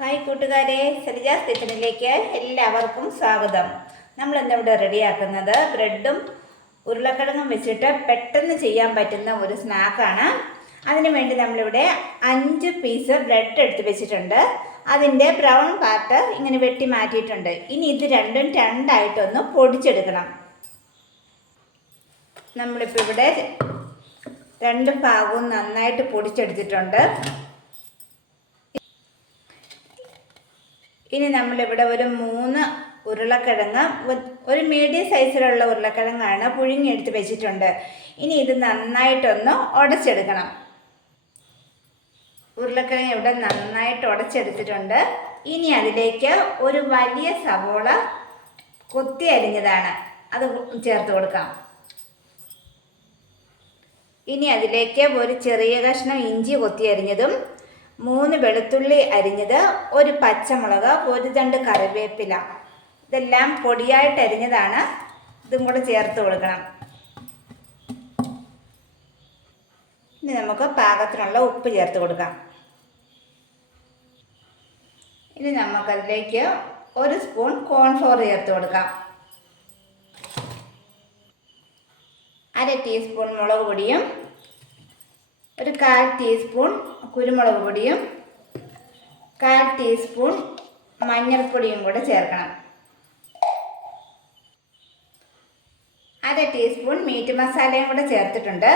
Hi കൂട്ടുകാരെ സരിജാസ് കിച്ചണിലേക്ക് എല്ലാവർക്കും സ്വാഗതം. നമ്മൾ ഇന്നിവിടെ റെഡിയാക്കുന്നത്? ബ്രെഡും ഉരുളക്കിഴങ്ങും വെച്ചിട്ട് പെട്ടെന്ന് ചെയ്യാൻ പറ്റുന്ന ഒരു സ്നാക്കാണ്. അതിനു വേണ്ടി നമ്മളിവിടെ അഞ്ച് പീസ് ബ്രെഡ് എടുത്ത് വെച്ചിട്ടുണ്ട്. അതിന്റെ ബ്രൗൺ പാർട്ട് ഇങ്ങനെ വെട്ടി മാറ്റിയിട്ടുണ്ട്. ഇനി ഇത് രണ്ടും രണ്ടായിട്ടൊന്ന് പൊടിച്ചെടുക്കണം. നമ്മളിപ്പോൾ ഇവിടെ രണ്ട് ഭാഗവും നന്നായിട്ട് പൊടിച്ചെടുത്തിട്ടുണ്ട്. ഇനി നമ്മളിവിടെ ഒരു മൂന്ന് ഉരുളക്കിഴങ്ങ് ഒരു മീഡിയം സൈസിലുള്ള ഉരുളക്കിഴങ്ങാണ് പുഴുങ്ങിയെടുത്ത് വെച്ചിട്ടുണ്ട്. ഇനി ഇത് നന്നായിട്ടൊന്ന് ഉടച്ചെടുക്കണം. ഉരുളക്കിഴങ്ങ് ഇവിടെ നന്നായിട്ട് ഉടച്ചെടുത്തിട്ടുണ്ട്. ഇനി അതിലേക്ക് ഒരു വലിയ സവോള കൊത്തി അരിഞ്ഞതാണ്. അത് ചേർത്ത് കൊടുക്കാം. ഇനി അതിലേക്ക് ഒരു ചെറിയ കഷ്ണം ഇഞ്ചി കൊത്തി അരിഞ്ഞതും മൂന്ന് വെളുത്തുള്ളി അരിഞ്ഞത് ഒരു പച്ചമുളക് ഒരു രണ്ട് കറിവേപ്പില. ഇതെല്ലാം പൊടിയായിട്ട് അരിഞ്ഞതാണ്. ഇതും കൂടെ ചേർത്ത് കൊടുക്കണം. ഇനി നമുക്ക് പാകത്തിനുള്ള ഉപ്പ് ചേർത്ത് കൊടുക്കാം. ഇനി നമുക്കതിലേക്ക് ഒരു സ്പൂൺ കോൺഫ്ലോർ ചേർത്ത് കൊടുക്കാം. അര ടീസ്പൂൺ മുളക് പൊടിയും ഒരു കാൽ ടീസ്പൂൺ കുരുമുളക് പൊടിയും കാൽ ടീസ്പൂൺ മഞ്ഞൾപ്പൊടിയും കൂടെ ചേർക്കണം. അര ടീസ്പൂൺ മീറ്റ് മസാലയും കൂടെ ചേർത്തിട്ടുണ്ട്.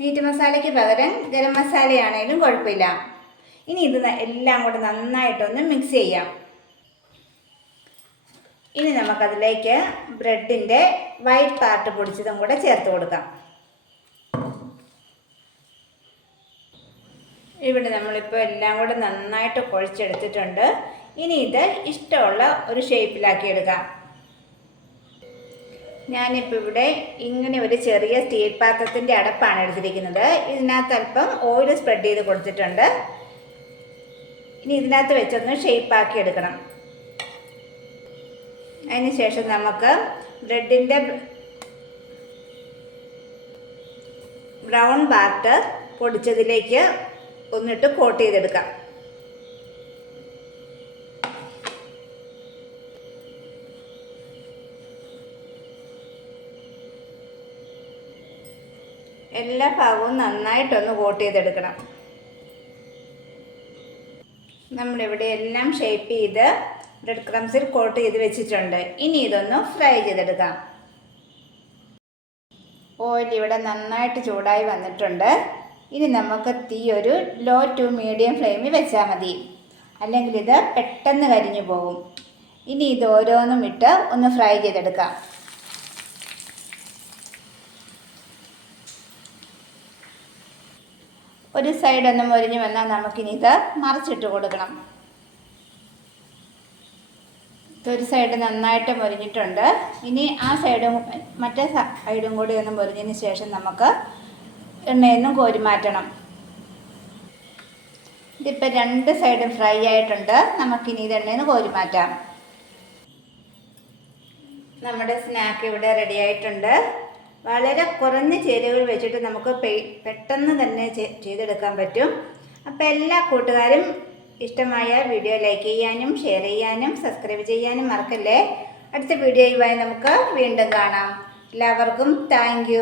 മീറ്റ് മസാലയ്ക്ക് പകരം ഗരം മസാലയാണേലും കുഴപ്പമില്ല. ഇനി ഇത് എല്ലാം കൂടെ നന്നായിട്ടൊന്ന് മിക്സ് ചെയ്യാം. ഇനി നമുക്കതിലേക്ക് ബ്രെഡിന്റെ വൈറ്റ് പാർട്ട് പൊടിച്ചതും കൂടെ ചേർത്ത് കൊടുക്കാം. ഇവിടെ നമ്മളിപ്പോൾ എല്ലാം കൂടെ നന്നായിട്ട് കുഴച്ചെടുത്തിട്ടുണ്ട്. ഇനി ഇത് ഇഷ്ടമുള്ള ഒരു ഷേപ്പിലാക്കി എടുക്കാം ഞാനിപ്പോൾ ഇവിടെ ഇങ്ങനെ ഒരു ചെറിയ സ്റ്റീൽ പാത്രത്തിന്റെ അടപ്പാണ് എടുത്തിരിക്കുന്നത്. ഇതിനകത്ത് അല്പം ഓയിൽ സ്പ്രെഡ് ചെയ്ത് കൊടുത്തിട്ടുണ്ട്. ഇനി ഇതിനകത്ത് വെച്ചൊന്ന് ഷേപ്പാക്കി എടുക്കണം. അതിന് ശേഷം നമുക്ക് ബ്രെഡിന്റെ ബ്രൗൺ ബാറ്റർ പൊടിച്ചതിലേക്ക് ഒന്നിട്ട് കോട്ട് ചെയ്തെടുക്കാം. എല്ലാ ഭാഗവും നന്നായിട്ടൊന്ന് കോട്ട് ചെയ്തെടുക്കണം. നമ്മളിവിടെ എല്ലാം ഷേപ്പ് ചെയ്ത് ബ്രെഡ് ക്രംസിൽ കോട്ട് ചെയ്ത് വെച്ചിട്ടുണ്ട്. ഇനി ഇതൊന്ന് ഫ്രൈ ചെയ്തെടുക്കാം. ഓയിൽ ഇവിടെ നന്നായിട്ട് ചൂടായി വന്നിട്ടുണ്ട്. ഇനി നമുക്ക് തീ ഒരു ലോ ടു മീഡിയം ഫ്ലെയിമിൽ വെച്ചാൽ മതി. അല്ലെങ്കിൽ ഇത് പെട്ടെന്ന് കരിഞ്ഞു പോകും. ഇനി ഇത് ഓരോന്നും ഇട്ട് ഒന്ന് ഫ്രൈ ചെയ്തെടുക്കാം. ഒരു സൈഡ് ഒന്ന് മൊരിഞ്ഞ് വന്നാൽ നമുക്കിനി ഇത് മറിച്ചിട്ട് കൊടുക്കണം. ഒരു സൈഡ് നന്നായിട്ട് മുരിഞ്ഞിട്ടുണ്ട്. ഇനി ആ സൈഡും മറ്റേ സൈഡും കൂടി ഒന്ന് മുരിഞ്ഞതിന് ശേഷം നമുക്ക് എണ്ണയിൽ നിന്നും കോരി മാറ്റണം. ഇതിപ്പോൾ രണ്ട് സൈഡും ഫ്രൈ ആയിട്ടുണ്ട്. നമുക്കിനി ഇത് എണ്ണയിൽ നിന്ന് കോരി മാറ്റാം. നമ്മുടെ സ്നാക്ക് ഇവിടെ റെഡി ആയിട്ടുണ്ട്. വളരെ കുറഞ്ഞ ചേരുവകൾ വെച്ചിട്ട് നമുക്ക് പെട്ടെന്ന് തന്നെ ചെയ്തെടുക്കാൻ പറ്റും. അപ്പോൾ എല്ലാ കൂട്ടുകാരും ഇഷ്ടമായ വീഡിയോ ലൈക്ക് ചെയ്യാനും ഷെയർ ചെയ്യാനും സബ്സ്ക്രൈബ് ചെയ്യാനും മറക്കല്ലേ. അടുത്ത വീഡിയോയുമായി നമുക്ക് വീണ്ടും കാണാം. എല്ലാവർക്കും താങ്ക്